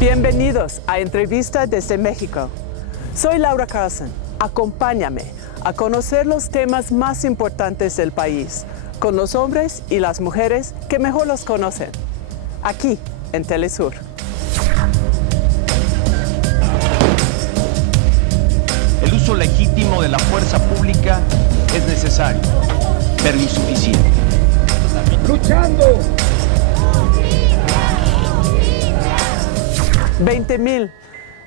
Bienvenidos a Entrevista desde México. Soy Laura Carlson. Acompáñame a conocer los temas más importantes del país, con los hombres y las mujeres que mejor los conocen, aquí en Telesur. El uso legítimo de la fuerza pública es necesario, pero insuficiente. ¡Luchando! 20,000,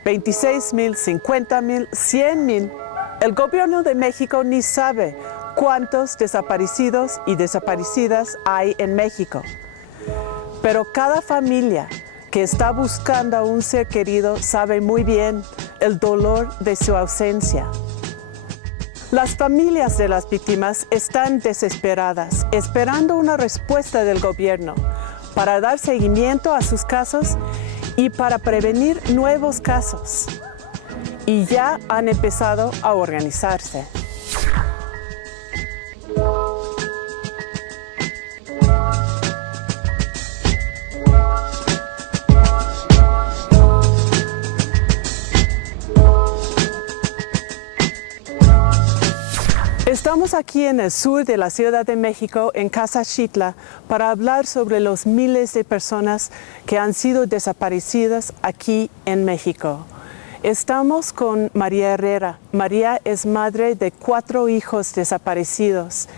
26,000, 50,000, 100,000. El gobierno de México ni sabe cuántos desaparecidos y desaparecidas hay en México. Pero cada familia que está buscando a un ser querido sabe muy bien el dolor de su ausencia. Las familias de las víctimas están desesperadas, esperando una respuesta del gobierno para dar seguimiento a sus casos y para prevenir nuevos casos. Y ya han empezado a organizarse. Estamos aquí en el sur de la Ciudad de México, en Casa Xitla, para hablar sobre los miles de personas que han sido desaparecidas aquí en México. Estamos con María Herrera. María es madre de 4 hijos desaparecidos.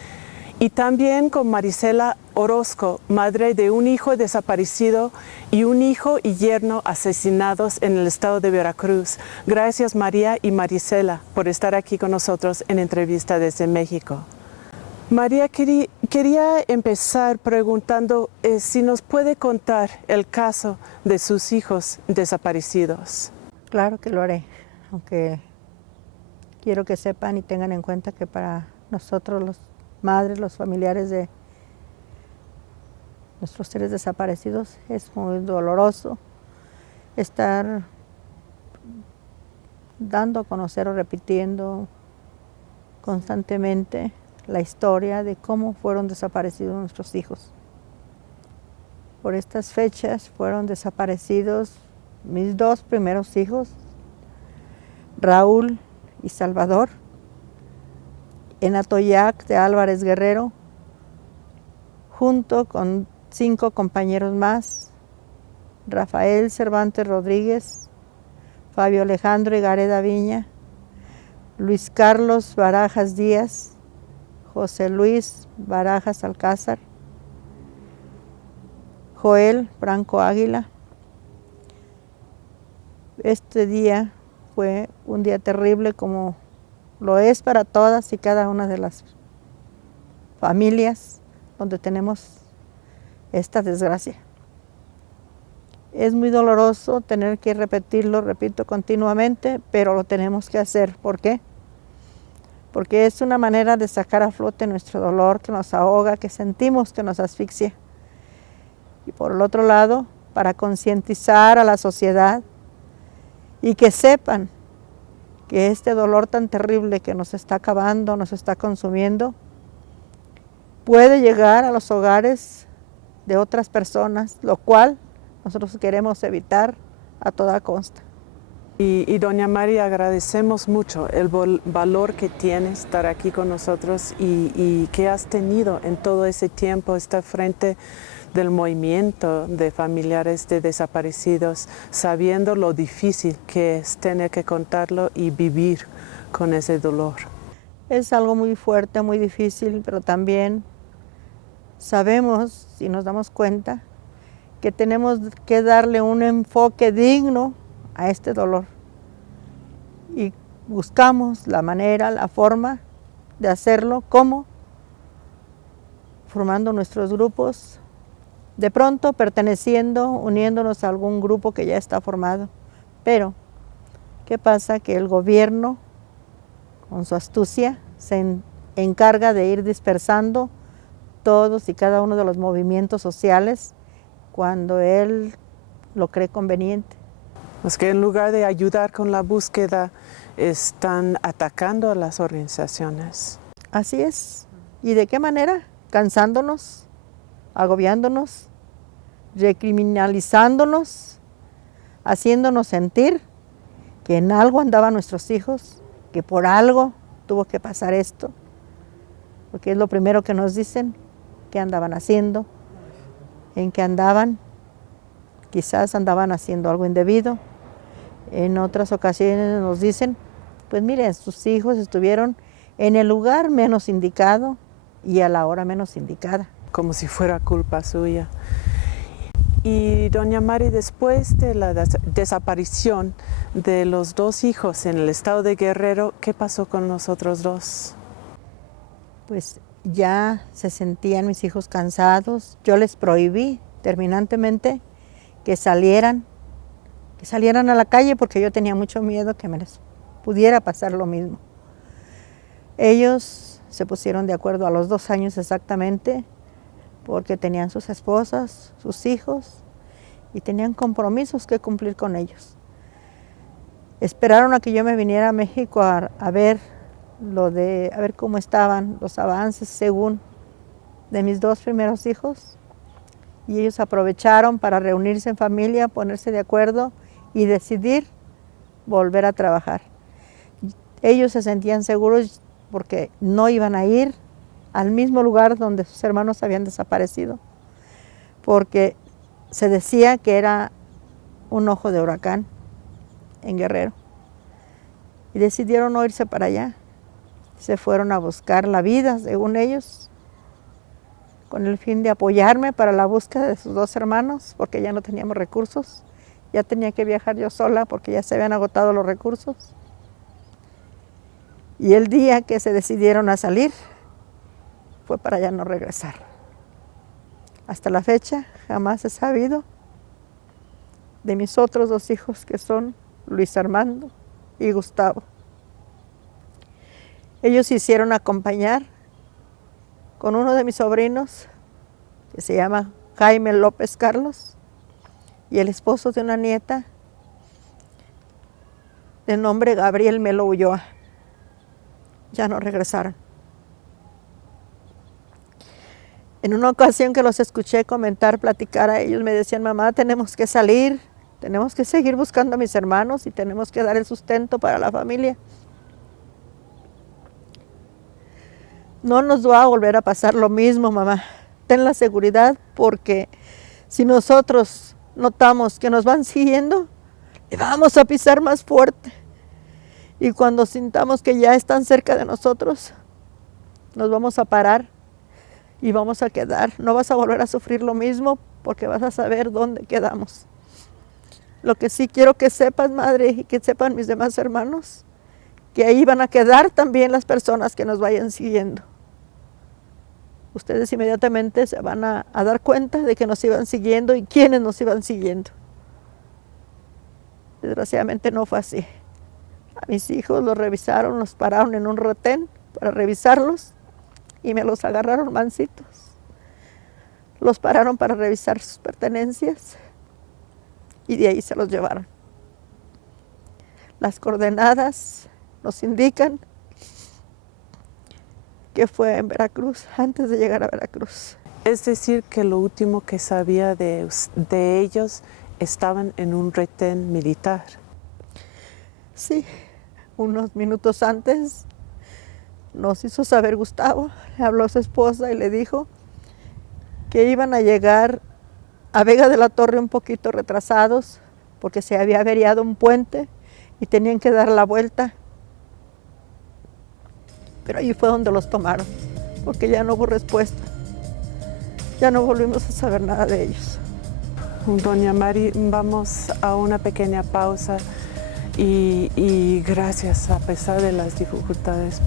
Y también con Marisela Orozco, madre de un hijo desaparecido y un hijo y yerno asesinados en el estado de Veracruz. Gracias María y Marisela por estar aquí con nosotros en Entrevista desde México. María, quería empezar preguntando si nos puede contar el caso de sus hijos desaparecidos. Claro que lo haré, aunque quiero que sepan y tengan en cuenta que para nosotros los madres, los familiares de nuestros seres desaparecidos, es muy doloroso estar dando a conocer o repitiendo constantemente la historia de cómo fueron desaparecidos nuestros hijos. Por estas fechas fueron desaparecidos mis 2 primeros hijos, Raúl y Salvador, en Atoyac de Álvarez Guerrero, junto con 5 compañeros más, Rafael Cervantes Rodríguez, Fabio Alejandro Higareda Viña, Luis Carlos Barajas Díaz, José Luis Barajas Alcázar, Joel Franco Águila. Este día fue un día terrible como lo es para todas y cada una de las familias donde tenemos esta desgracia. Es muy doloroso tener que repetirlo, repito continuamente, pero lo tenemos que hacer. ¿Por qué? Porque es una manera de sacar a flote nuestro dolor que nos ahoga, que sentimos que nos asfixia. Y por el otro lado, para concientizar a la sociedad y que sepan que este dolor tan terrible que nos está acabando, nos está consumiendo, puede llegar a los hogares de otras personas, lo cual nosotros queremos evitar a toda costa. Y doña María, agradecemos mucho el valor que tienes estar aquí con nosotros y que has tenido en todo ese tiempo, estar frente del movimiento de familiares de desaparecidos, sabiendo lo difícil que es tener que contarlo y vivir con ese dolor. Es algo muy fuerte, muy difícil, pero también sabemos y nos damos cuenta que tenemos que darle un enfoque digno a este dolor. Y buscamos la manera, la forma de hacerlo. ¿Cómo? Formando nuestros grupos, de pronto perteneciendo, uniéndonos a algún grupo que ya está formado. Pero, ¿qué pasa? Que el gobierno, con su astucia, se encarga de ir dispersando todos y cada uno de los movimientos sociales cuando él lo cree conveniente. Es que en lugar de ayudar con la búsqueda, están atacando a las organizaciones. Así es. ¿Y de qué manera? Cansándonos, agobiándonos, recriminalizándonos, haciéndonos sentir que en algo andaban nuestros hijos, que por algo tuvo que pasar esto, porque es lo primero que nos dicen, qué andaban haciendo, en qué andaban. Quizás andaban haciendo algo indebido. En otras ocasiones nos dicen, pues miren, sus hijos estuvieron en el lugar menos indicado y a la hora menos indicada. Como si fuera culpa suya. Y doña Mari, después de la desaparición de los dos hijos en el estado de Guerrero, ¿qué pasó con los otros dos? Pues ya se sentían mis hijos cansados. Yo les prohibí terminantemente que salieran a la calle porque yo tenía mucho miedo que me les pudiera pasar lo mismo. Ellos se pusieron de acuerdo a los 2 años exactamente porque tenían sus esposas, sus hijos y tenían compromisos que cumplir con ellos. Esperaron a que yo me viniera a México a ver cómo estaban los avances según de mis 2 primeros hijos. Y ellos aprovecharon para reunirse en familia, ponerse de acuerdo y decidir volver a trabajar. Ellos se sentían seguros porque no iban a ir al mismo lugar donde sus hermanos habían desaparecido, porque se decía que era un ojo de huracán en Guerrero. Y decidieron no irse para allá. Se fueron a buscar la vida, según ellos, con el fin de apoyarme para la búsqueda de sus 2 hermanos, porque ya no teníamos recursos. Ya tenía que viajar yo sola porque ya se habían agotado los recursos. Y el día que se decidieron a salir, fue para ya no regresar. Hasta la fecha jamás he sabido de mis otros 2 hijos, que son Luis Armando y Gustavo. Ellos se hicieron acompañar con uno de mis sobrinos, que se llama Jaime López Carlos, y el esposo de una nieta de nombre Gabriel Melo Ulloa. Ya no regresaron. En una ocasión que los escuché comentar, platicar a ellos, me decían, mamá, tenemos que salir, tenemos que seguir buscando a mis hermanos y tenemos que dar el sustento para la familia. No nos va a volver a pasar lo mismo, mamá. Ten la seguridad, porque si nosotros notamos que nos van siguiendo, le vamos a pisar más fuerte. Y cuando sintamos que ya están cerca de nosotros, nos vamos a parar y vamos a quedar. No vas a volver a sufrir lo mismo porque vas a saber dónde quedamos. Lo que sí quiero que sepas, madre, y que sepan mis demás hermanos, que ahí van a quedar también las personas que nos vayan siguiendo. Ustedes inmediatamente se van a dar cuenta de que nos iban siguiendo y quiénes nos iban siguiendo. Desgraciadamente no fue así. A mis hijos los revisaron, los pararon en un retén para revisarlos y me los agarraron mansitos. Los pararon para revisar sus pertenencias y de ahí se los llevaron. Las coordenadas nos indican que fue en Veracruz, antes de llegar a Veracruz. Es decir, que lo último que sabía de ellos, estaban en un retén militar. Sí, unos minutos antes nos hizo saber Gustavo, le habló a su esposa y le dijo que iban a llegar a Vega de la Torre un poquito retrasados porque se había averiado un puente y tenían que dar la vuelta. Pero ahí fue donde los tomaron, porque ya no hubo respuesta. Ya no volvimos a saber nada de ellos. Doña Mari, vamos a una pequeña pausa y gracias a pesar de las dificultades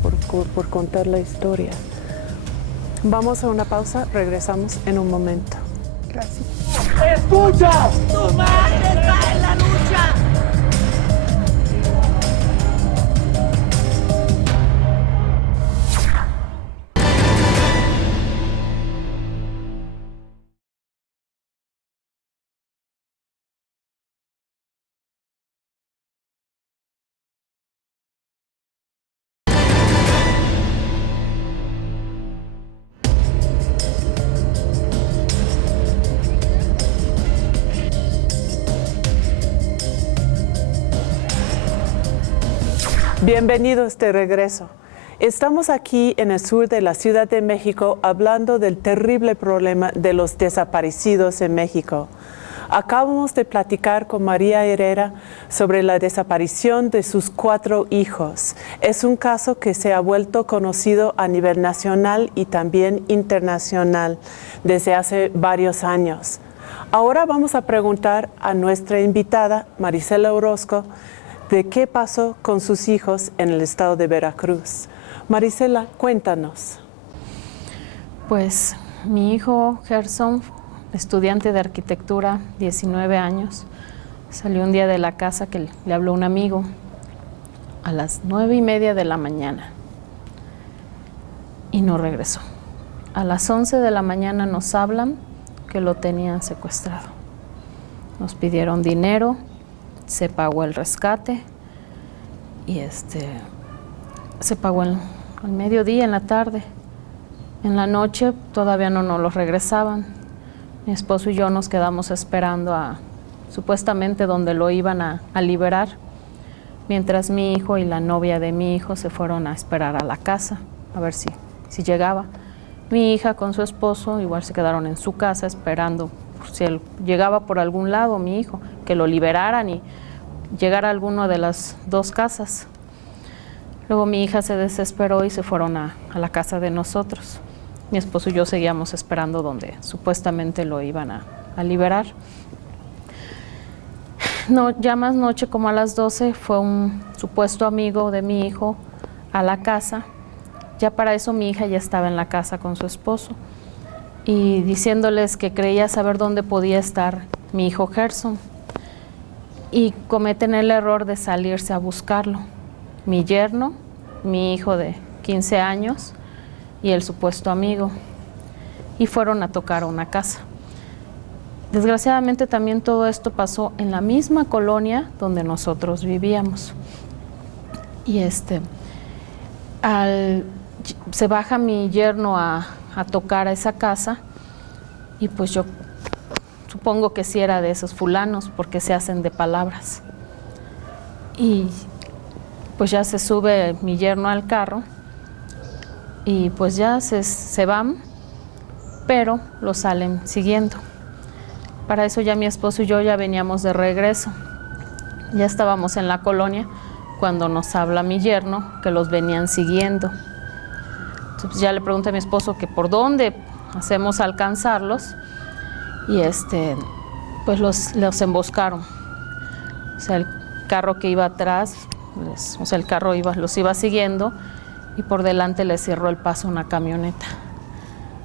por contar la historia. Vamos a una pausa, regresamos en un momento. Gracias. ¡Escucha! ¡Tu madre está en la lucha! Bienvenidos de regreso. Estamos aquí en el sur de la Ciudad de México hablando del terrible problema de los desaparecidos en México. Acabamos de platicar con María Herrera sobre la desaparición de sus 4 hijos. Es un caso que se ha vuelto conocido a nivel nacional y también internacional desde hace varios años. Ahora vamos a preguntar a nuestra invitada, Marisela Orozco, de qué pasó con sus hijos en el estado de Veracruz. Marisela, cuéntanos. Pues mi hijo Gerson, estudiante de arquitectura, 19 años, salió un día de la casa que le habló un amigo a las 9:30 de la mañana y no regresó. A las 11 de la mañana nos hablan que lo tenían secuestrado. Nos pidieron dinero, se pagó el rescate y se pagó al mediodía, en la tarde. En la noche todavía no nos los regresaban. Mi esposo y yo nos quedamos esperando supuestamente donde lo iban a liberar, mientras mi hijo y la novia de mi hijo se fueron a esperar a la casa, a ver si llegaba. Mi hija con su esposo igual se quedaron en su casa esperando si él llegaba por algún lado, mi hijo, que lo liberaran y llegara a alguna de las 2 casas. Luego mi hija se desesperó y se fueron a la casa de nosotros. Mi esposo y yo seguíamos esperando donde supuestamente lo iban a liberar. No, ya más noche, como a las 12, fue un supuesto amigo de mi hijo a la casa. Ya para eso mi hija ya estaba en la casa con su esposo y diciéndoles que creía saber dónde podía estar mi hijo Gerson. Y cometen el error de salirse a buscarlo. Mi yerno, mi hijo de 15 años y el supuesto amigo. Y fueron a tocar a una casa. Desgraciadamente también todo esto pasó en la misma colonia donde nosotros vivíamos. Y se baja mi yerno a tocar a esa casa y pues yo supongo que sí era de esos fulanos porque se hacen de palabras. Y pues ya se sube mi yerno al carro y pues ya se van, pero lo salen siguiendo. Para eso ya mi esposo y yo ya veníamos de regreso. Ya estábamos en la colonia cuando nos habla mi yerno que los venían siguiendo. Entonces ya le pregunté a mi esposo que por dónde hacemos alcanzarlos y pues los emboscaron. O sea, el carro que iba atrás, el carro los iba siguiendo y por delante les cerró el paso una camioneta.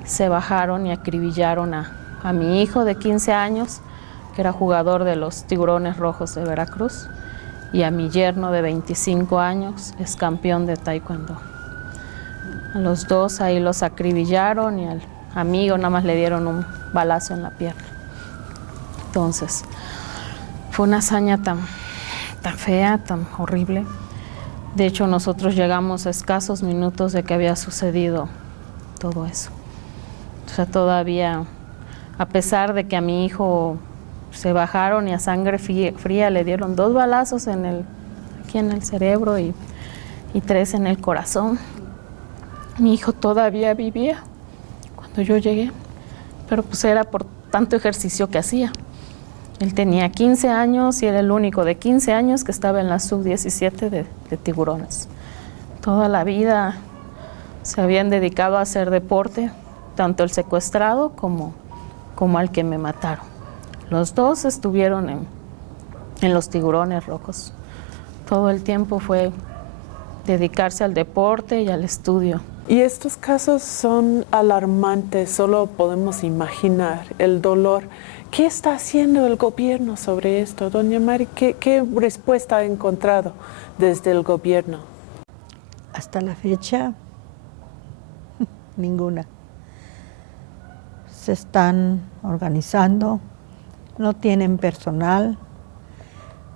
Se bajaron y acribillaron a mi hijo de 15 años, que era jugador de los Tiburones Rojos de Veracruz, y a mi yerno de 25 años, es campeón de taekwondo. A los 2 ahí los acribillaron y al amigo nada más le dieron un balazo en la pierna. Entonces, fue una hazaña tan fea, tan horrible. De hecho, nosotros llegamos a escasos minutos de que había sucedido todo eso. O sea, todavía, a pesar de que a mi hijo se bajaron y a sangre fría le dieron 2 balazos aquí en el cerebro y 3 en el corazón, mi hijo todavía vivía cuando yo llegué, pero pues era por tanto ejercicio que hacía. Él tenía 15 años y era el único de 15 años que estaba en la sub-17 de tiburones. Toda la vida se habían dedicado a hacer deporte, tanto el secuestrado como al que me mataron. Los 2 estuvieron en los Tiburones Rojos. Todo el tiempo fue dedicarse al deporte y al estudio. Y estos casos son alarmantes, solo podemos imaginar el dolor. ¿Qué está haciendo el gobierno sobre esto, doña Mari? ¿Qué respuesta ha encontrado desde el gobierno? Hasta la fecha, ninguna. Se están organizando, no tienen personal.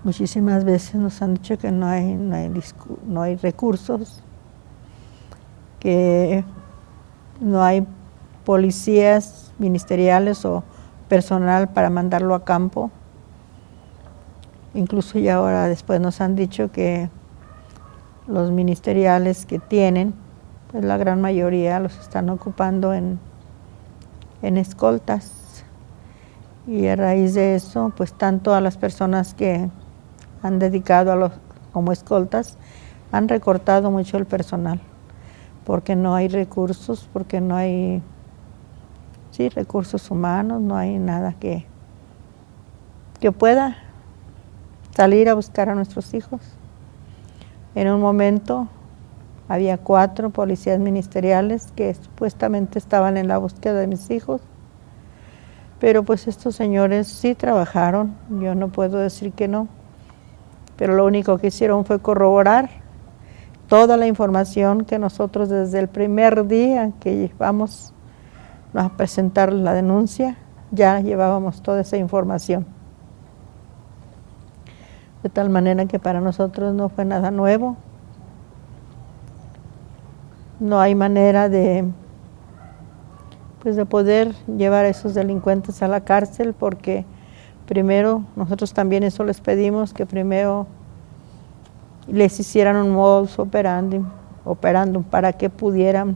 Muchísimas veces nos han dicho que no hay recursos, que no hay policías ministeriales o personal para mandarlo a campo. Incluso ya ahora después nos han dicho que los ministeriales que tienen, pues la gran mayoría los están ocupando en escoltas. Y a raíz de eso, pues tanto a las personas que han dedicado como escoltas, han recortado mucho el personal, porque no hay recursos, porque no hay recursos humanos, no hay nada que pueda salir a buscar a nuestros hijos. En un momento había 4 policías ministeriales que supuestamente estaban en la búsqueda de mis hijos, pero pues estos señores sí trabajaron, yo no puedo decir que no, pero lo único que hicieron fue corroborar toda la información que nosotros desde el primer día que vamos a presentar la denuncia, ya llevábamos toda esa información. De tal manera que para nosotros no fue nada nuevo. No hay manera de poder llevar a esos delincuentes a la cárcel, porque primero, nosotros también eso les pedimos, que primero les hicieran un modus operandum para que pudieran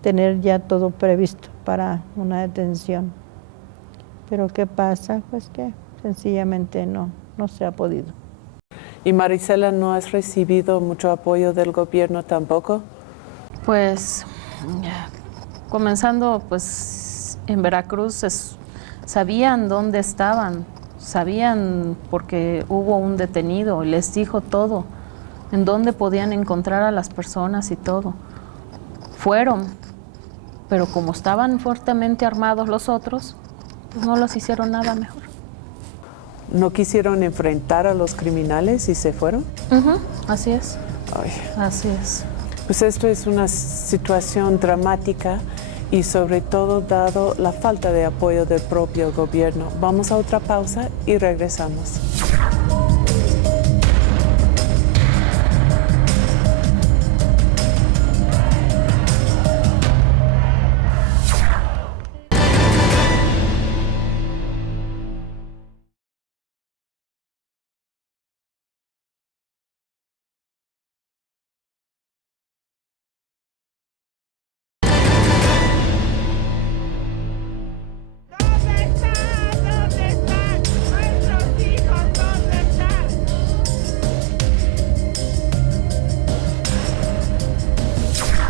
tener ya todo previsto para una detención. Pero ¿qué pasa? Pues que sencillamente no se ha podido. ¿Y Marisela, no has recibido mucho apoyo del gobierno tampoco? Pues comenzando pues en Veracruz sabían dónde estaban, sabían porque hubo un detenido y les dijo todo, en dónde podían encontrar a las personas y todo. Fueron, pero como estaban fuertemente armados los otros, pues no los hicieron nada mejor. ¿No quisieron enfrentar a los criminales y se fueron? Así es. Ay. Así es. Pues esto es una situación dramática y sobre todo dado la falta de apoyo del propio gobierno. Vamos a otra pausa y regresamos.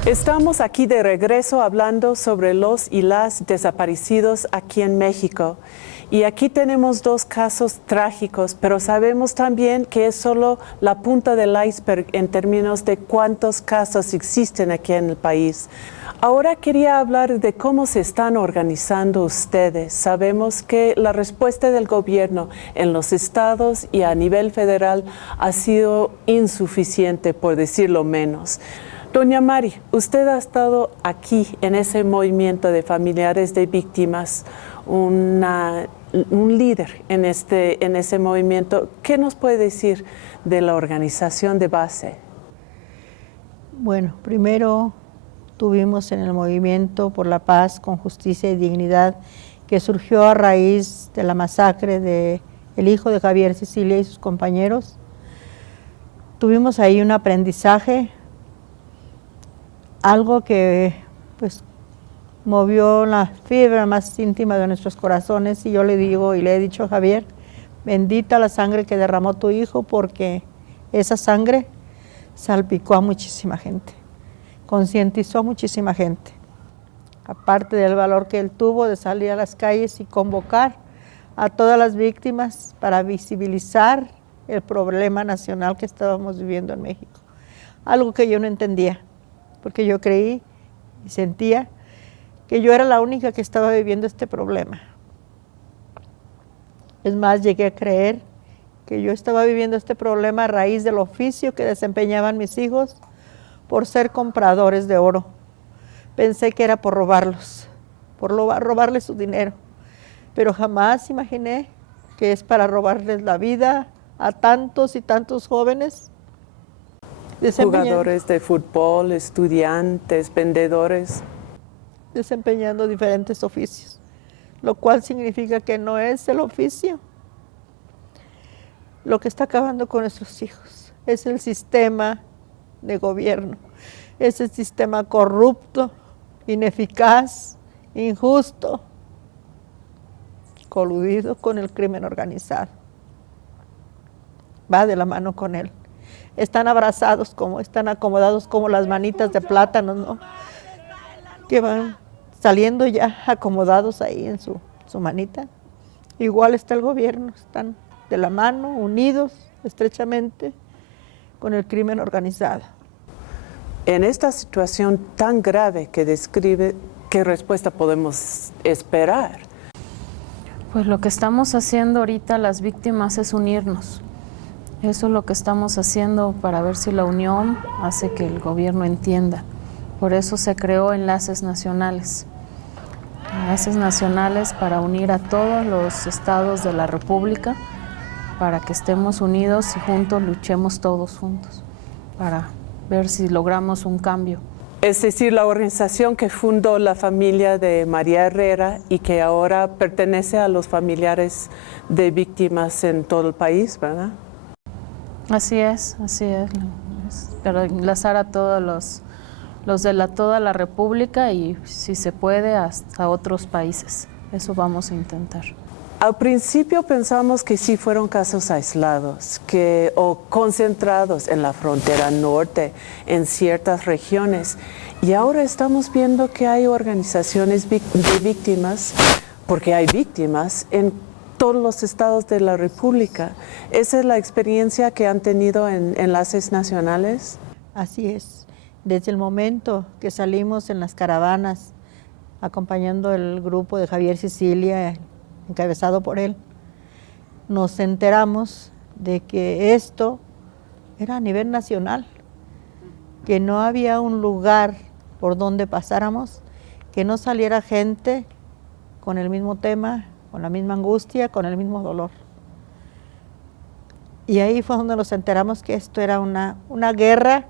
Estamos aquí de regreso hablando sobre los y las desaparecidos aquí en México. Y aquí tenemos 2 casos trágicos, pero sabemos también que es solo la punta del iceberg en términos de cuántos casos existen aquí en el país. Ahora quería hablar de cómo se están organizando ustedes. Sabemos que la respuesta del gobierno en los estados y a nivel federal ha sido insuficiente, por decirlo menos. Doña Mari, usted ha estado aquí en ese movimiento de familiares de víctimas, un líder en ese movimiento. ¿Qué nos puede decir de la organización de base? Bueno, primero tuvimos en el Movimiento por la Paz con Justicia y Dignidad, que surgió a raíz de la masacre del hijo de Javier Cecilia y sus compañeros. Tuvimos ahí un aprendizaje, algo que pues movió la fibra más íntima de nuestros corazones, y yo le digo y le he dicho a Javier, bendita la sangre que derramó tu hijo, porque esa sangre salpicó a muchísima gente, concientizó a muchísima gente, aparte del valor que él tuvo de salir a las calles y convocar a todas las víctimas para visibilizar el problema nacional que estábamos viviendo en México, algo que yo no entendía, porque yo creí y sentía que yo era la única que estaba viviendo este problema. Es más, llegué a creer que yo estaba viviendo este problema a raíz del oficio que desempeñaban mis hijos por ser compradores de oro. Pensé que era por robarlos, por robarles su dinero, pero jamás imaginé que es para robarles la vida a tantos y tantos jóvenes. Jugadores de fútbol, estudiantes, vendedores. Desempeñando diferentes oficios, lo cual significa que no es el oficio. lo que está acabando con nuestros hijos es el sistema de gobierno, es el sistema corrupto, ineficaz, injusto, coludido con el crimen organizado. Va de la mano con él. Están abrazados, están acomodados como las manitas de plátano, ¿no? Que van saliendo ya acomodados ahí en su manita. Igual está el gobierno, están de la mano, unidos estrechamente con el crimen organizado. En esta situación tan grave que describe, ¿qué respuesta podemos esperar? Pues lo que estamos haciendo ahorita las víctimas es unirnos. Eso es lo que estamos haciendo para ver si la unión hace que el gobierno entienda. Por eso se creó Enlaces Nacionales. Enlaces Nacionales para unir a todos los estados de la República, para que estemos unidos y juntos luchemos todos juntos, para ver si logramos un cambio. Es decir, la organización que fundó la familia de María Herrera y que ahora pertenece a los familiares de víctimas en todo el país, ¿verdad? Así es, para enlazar a todos los de toda la República y, si se puede, hasta otros países. Eso vamos a intentar. Al principio pensamos que sí fueron casos aislados o concentrados en la frontera norte, en ciertas regiones. Y ahora estamos viendo que hay organizaciones de víctimas, porque hay víctimas en todos los estados de la República. ¿Esa es la experiencia que han tenido en Enlaces Nacionales? Así es. Desde el momento que salimos en las caravanas, acompañando el grupo de Javier Sicilia, encabezado por él, nos enteramos de que esto era a nivel nacional, que no había un lugar por donde pasáramos, que no saliera gente con el mismo tema, con la misma angustia, con el mismo dolor. Y ahí fue donde nos enteramos que esto era una guerra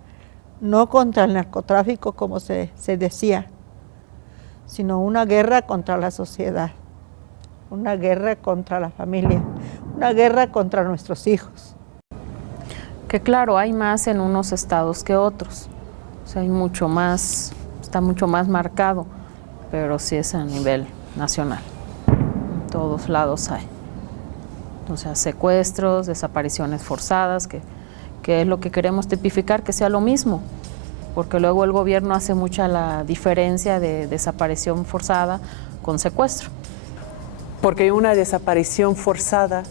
no contra el narcotráfico, como se decía, sino una guerra contra la sociedad, una guerra contra la familia, una guerra contra nuestros hijos. Que claro, hay más en unos estados que otros, o sea, hay mucho más, está mucho más marcado, pero sí es a nivel nacional, en todos lados hay. O sea, secuestros, desapariciones forzadas, que es lo que queremos tipificar, que sea lo mismo, porque luego el gobierno hace mucha la diferencia de desaparición forzada con secuestro. Porque una desaparición forzada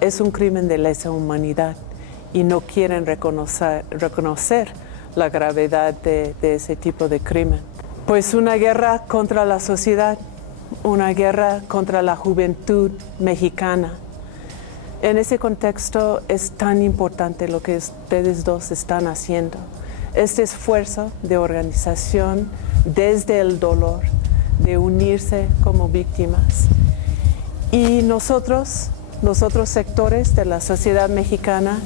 es un crimen de lesa humanidad y no quieren reconocer la gravedad de ese tipo de crimen. Pues una guerra contra la sociedad, una guerra contra la juventud mexicana. En ese contexto es tan importante lo que ustedes dos están haciendo. Este esfuerzo de organización desde el dolor, de unirse como víctimas. Y nosotros sectores de la sociedad mexicana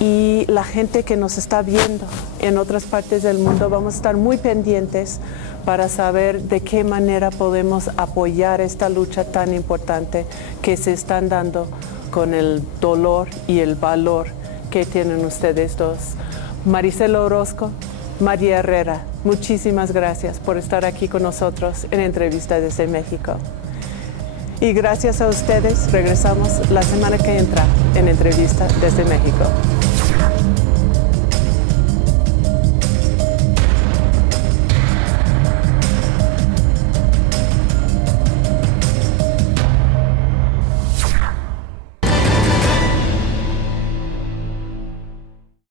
y la gente que nos está viendo en otras partes del mundo, vamos a estar muy pendientes para saber de qué manera podemos apoyar esta lucha tan importante que se están dando con el dolor y el valor que tienen ustedes dos. Maricela Orozco, María Herrera, muchísimas gracias por estar aquí con nosotros en Entrevista desde México. Y gracias a ustedes, regresamos la semana que entra en Entrevista desde México.